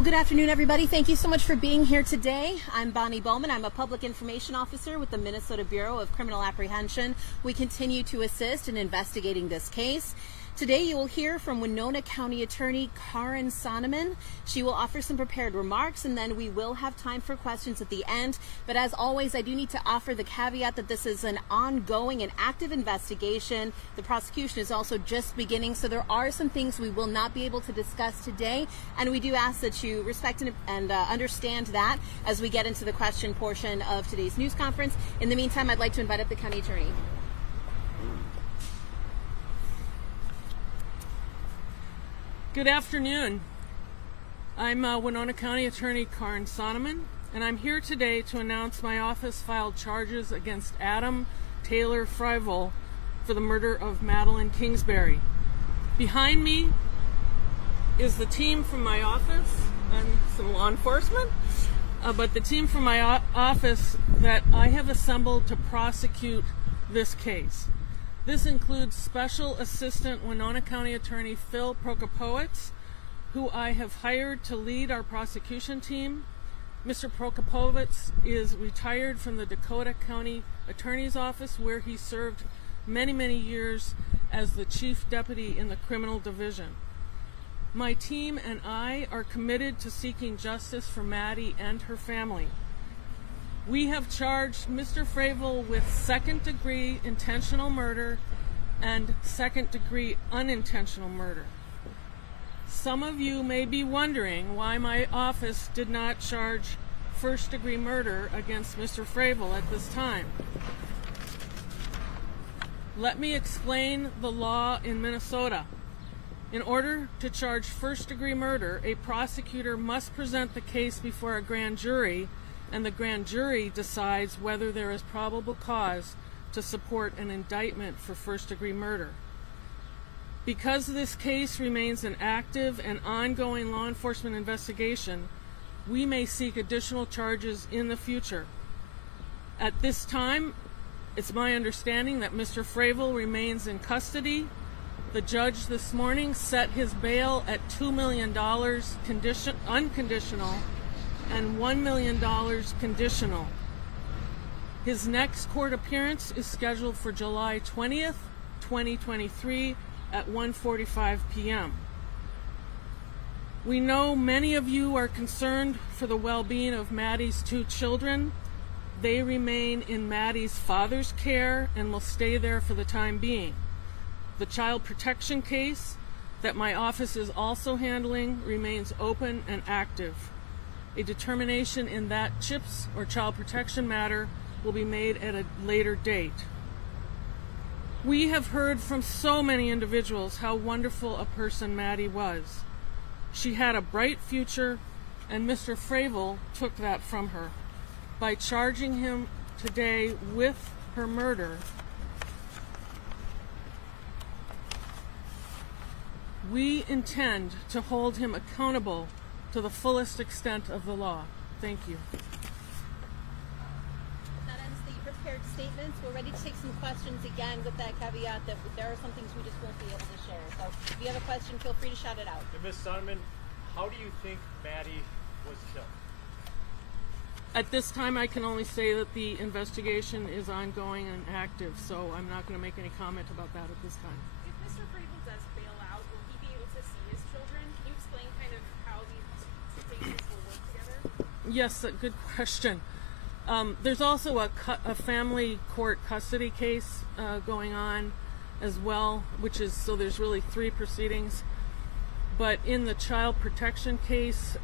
Well, good afternoon, everybody. Thank you so much for being here today. I'm Bonnie Bowman. I'm a public information officer with the Minnesota Bureau of Criminal Apprehension. We continue to assist in investigating this case. Today, you will hear from Winona County Attorney Karen Sonneman. She will offer some prepared remarks, and then we will have time for questions at the end. But as always, I do need to offer the caveat that this is an ongoing and active investigation. The prosecution is also just beginning, so there are some things we will not be able to discuss today, and we do ask that you respect and understand that as we get into the question portion of today's news conference. In the meantime, I'd like to invite up the county attorney. Good afternoon. I'm Winona County Attorney Karen Sonneman, and I'm here today to announce my office filed charges against Adam Fravel for the murder of Madeline Kingsbury. Behind me is the team from my office and some law enforcement, but the team from my office that I have assembled to prosecute this case. This includes Special Assistant Winona County Attorney Phil Prokopowicz, who I have hired to lead our prosecution team. Mr. Prokopowicz is retired from the Dakota County Attorney's Office, where he served many years as the Chief Deputy in the Criminal Division. My team and I are committed to seeking justice for Maddie and her family. We have charged Mr. Fravel with second-degree intentional murder and second-degree unintentional murder. Some of you may be wondering why my office did not charge first-degree murder against Mr. Fravel at this time. Let me explain the law in Minnesota. In order to charge first-degree murder, a prosecutor must present the case before a grand jury, and the grand jury decides whether there is probable cause to support an indictment for first-degree murder. Because this case remains an active and ongoing law enforcement investigation, we may seek additional charges in the future. At this time, it's my understanding that Mr. Fravel remains in custody. The judge this morning set his bail at $2 million unconditional and $1 million conditional. His next court appearance is scheduled for July 20th, 2023 at 1:45 p.m. We know many of you are concerned for the well-being of Maddie's two children. They remain in Maddie's father's care and will stay there for the time being. The child protection case that my office is also handling remains open and active. A determination in that CHIPS or child protection matter will be made at a later date. We have heard from so many individuals how wonderful a person Maddie was. She had a bright future, and Mr. Fravel took that from her. By charging him today with her murder, we intend to hold him accountable to the fullest extent of the law. Thank you. That ends the prepared statements. We're ready to take some questions again with that caveat that there are some things we just won't be able to share. So if you have a question, feel free to shout it out. And Ms. Sonneman, how do you think Maddie was killed? At this time, I can only say that the investigation is ongoing and active, so I'm not going to make any comment about that at this time. If Mr. Fravel does bail out, will he be able to see his children? Can you explain kind of how these two things will work together? Yes, a good question. There's also a family court custody case going on as well, which is, so there's really three proceedings. But in the child protection case,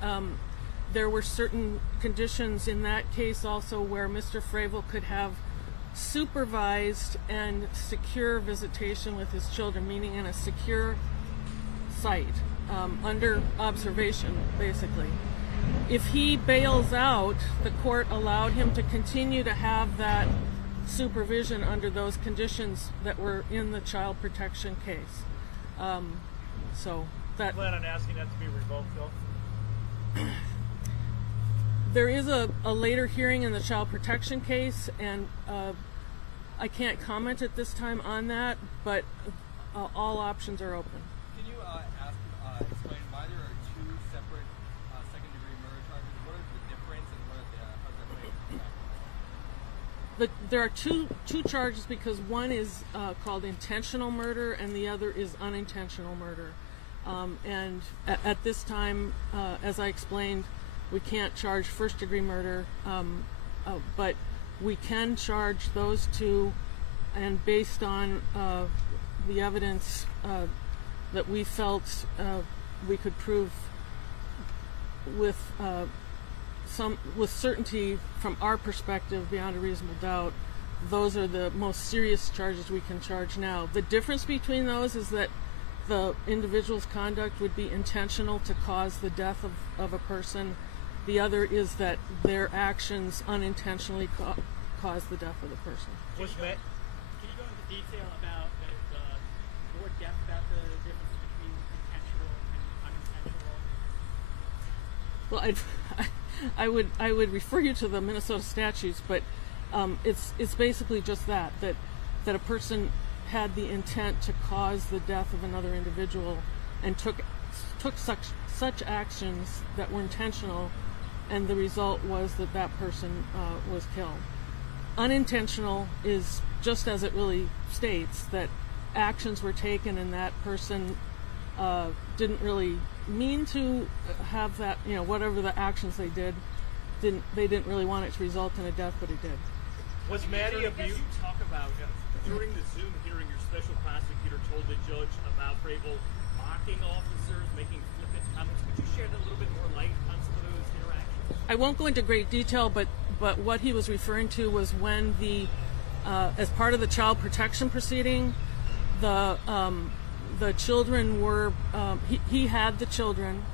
there were certain conditions in that case also where Mr. Fravel could have supervised and secure visitation with his children, meaning in a secure site, under observation, basically. If he bails out, the court allowed him to continue to have that supervision under those conditions that were in the child protection case. So that. You plan on asking that to be revoked, though? There is a later hearing in the child protection case, and I can't comment at this time on that, but all options are open. Can you explain why there are two separate second there are two charges, because one is called intentional murder and the other is unintentional murder. And at this time, as I explained, we can't charge first-degree murder, but we can charge those two, and based on the evidence that we felt we could prove with certainty from our perspective beyond a reasonable doubt, those are the most serious charges we can charge now. The difference between those is that the individual's conduct would be intentional to cause the death of a person. The other is that their actions unintentionally cause the death of the person. Was Can you go into detail about more depth about the difference between intentional and unintentional? Well, I would refer you to the Minnesota statutes, but it's basically just that a person had the intent to cause the death of another individual and took such actions that were intentional, and the result was that person was killed. Unintentional is just as it really states, that actions were taken and that person didn't really mean to have that, whatever the actions they did, they didn't really want it to result in a death, but it did. Was Maddie abused? You talk about during the Zoom hearing, your special prosecutor told the judge about Fravel mocking officers, making flippant comments. Could you share a little bit more light on some of those interactions? I won't go into great detail, but what he was referring to was when as part of the child protection proceeding, the children were, he had the children,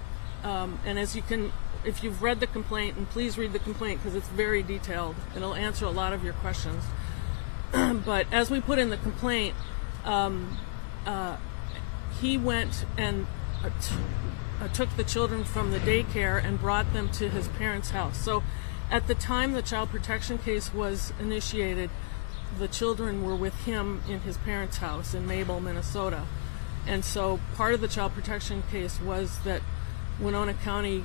and as you can, if you've read the complaint, and please read the complaint because it's very detailed, it'll answer a lot of your questions. But as we put in the complaint, he went and took the children from the daycare and brought them to his parents' house. So at the time the child protection case was initiated, the children were with him in his parents' house in Mabel, Minnesota. And so part of the child protection case was that Winona County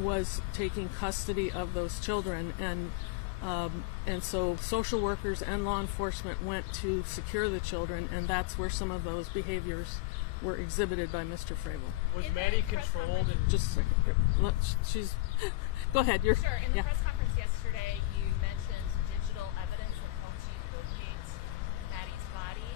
was taking custody of those children, and so social workers and law enforcement went to secure the children, and that's where some of those behaviors were exhibited by Mr. Fravel. Was Maddie controlled? Just a second. She's. Go ahead. Sure. In the press conference yesterday, you mentioned digital evidence that helped you locate Maddie's body.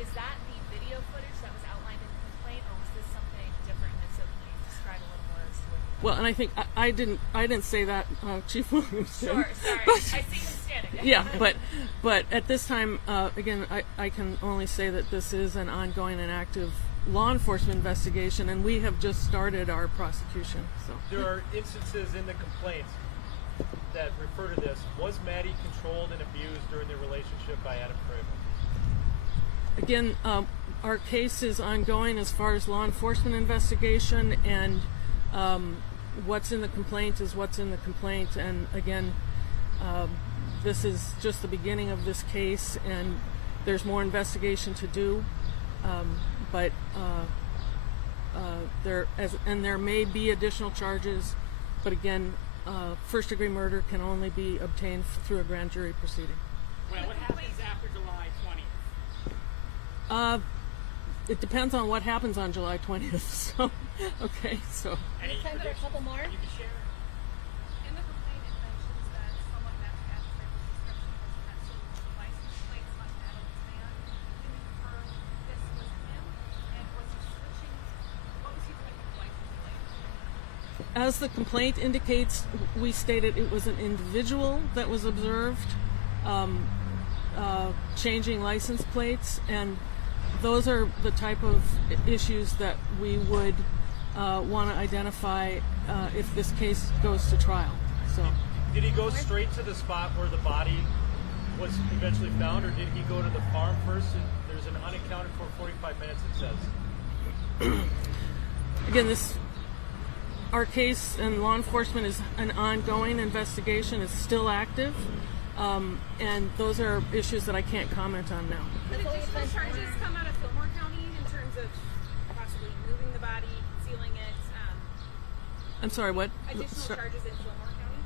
Is that the video footage that was outlined in the complaint, or was this something different? And so can you describe a little more as to what? Well, and I think I didn't say that, Chief Williams did. Sure. Sorry. I see him standing. Yeah, but at this time, again, I can only say that this is an ongoing and active law enforcement investigation, and we have just started our prosecution. So There are instances in the complaint that refer to this. Was Maddie controlled and abused during their relationship by Adam Fravel? again, our case is ongoing as far as law enforcement investigation, and what's in the complaint is what's in the complaint. And again, this is just the beginning of this case, and there's more investigation to do. But there may be additional charges, but again, first-degree murder can only be obtained through a grand jury proceeding. Well, what happens after July 20th? It depends on what happens on July 20th. So, okay, so. Any Time for a couple more. you can share? In the complaint, it mentions that someone matched Adam Fravel's description was license plates on Adam's van. Can you confirm this was him? And was he switching? What was he doing with the license plate? As the complaint indicates, we stated it was an individual that was observed changing license plates, and those are the type of issues that we would want to identify if this case goes to trial. So, Did he go straight to the spot where the body was eventually found, or did he go to the farm first? And there's an unaccounted for 45 minutes, it says. again, our case and law enforcement is an ongoing investigation. It's still active, and those are issues that I can't comment on now. Did additional charges come out of Fillmore County in terms of possibly moving the body, concealing it? I'm sorry, what? Additional charges in Fillmore County?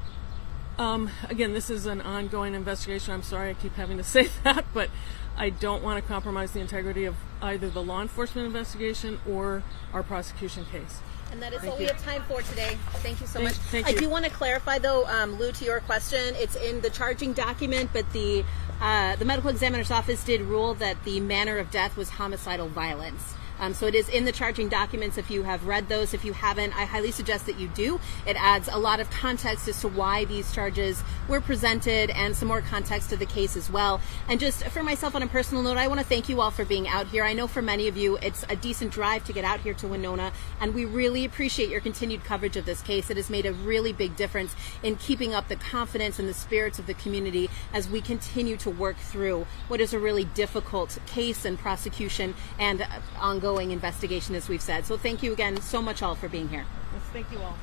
Again, this is an ongoing investigation. I'm sorry I keep having to say that, but I don't want to compromise the integrity of either the law enforcement investigation or our prosecution case. And that is Thank all you. we have time for today. Thank you so much. Thank I you. do want to clarify, though, Lou, to your question, it's in the charging document, but the medical examiner's office did rule that the manner of death was homicidal violence. So it is in the charging documents if you have read those. If you haven't, I highly suggest that you do. It adds a lot of context as to why these charges were presented and some more context to the case as well. And just for myself on a personal note, I want to thank you all for being out here. I know for many of you it's a decent drive to get out here to Winona, and we really appreciate your continued coverage of this case. It has made a really big difference in keeping up the confidence and the spirits of the community as we continue to work through what is a really difficult case and prosecution and ongoing investigation, as we've said. So thank you again so much all for being here. Yes, thank you all.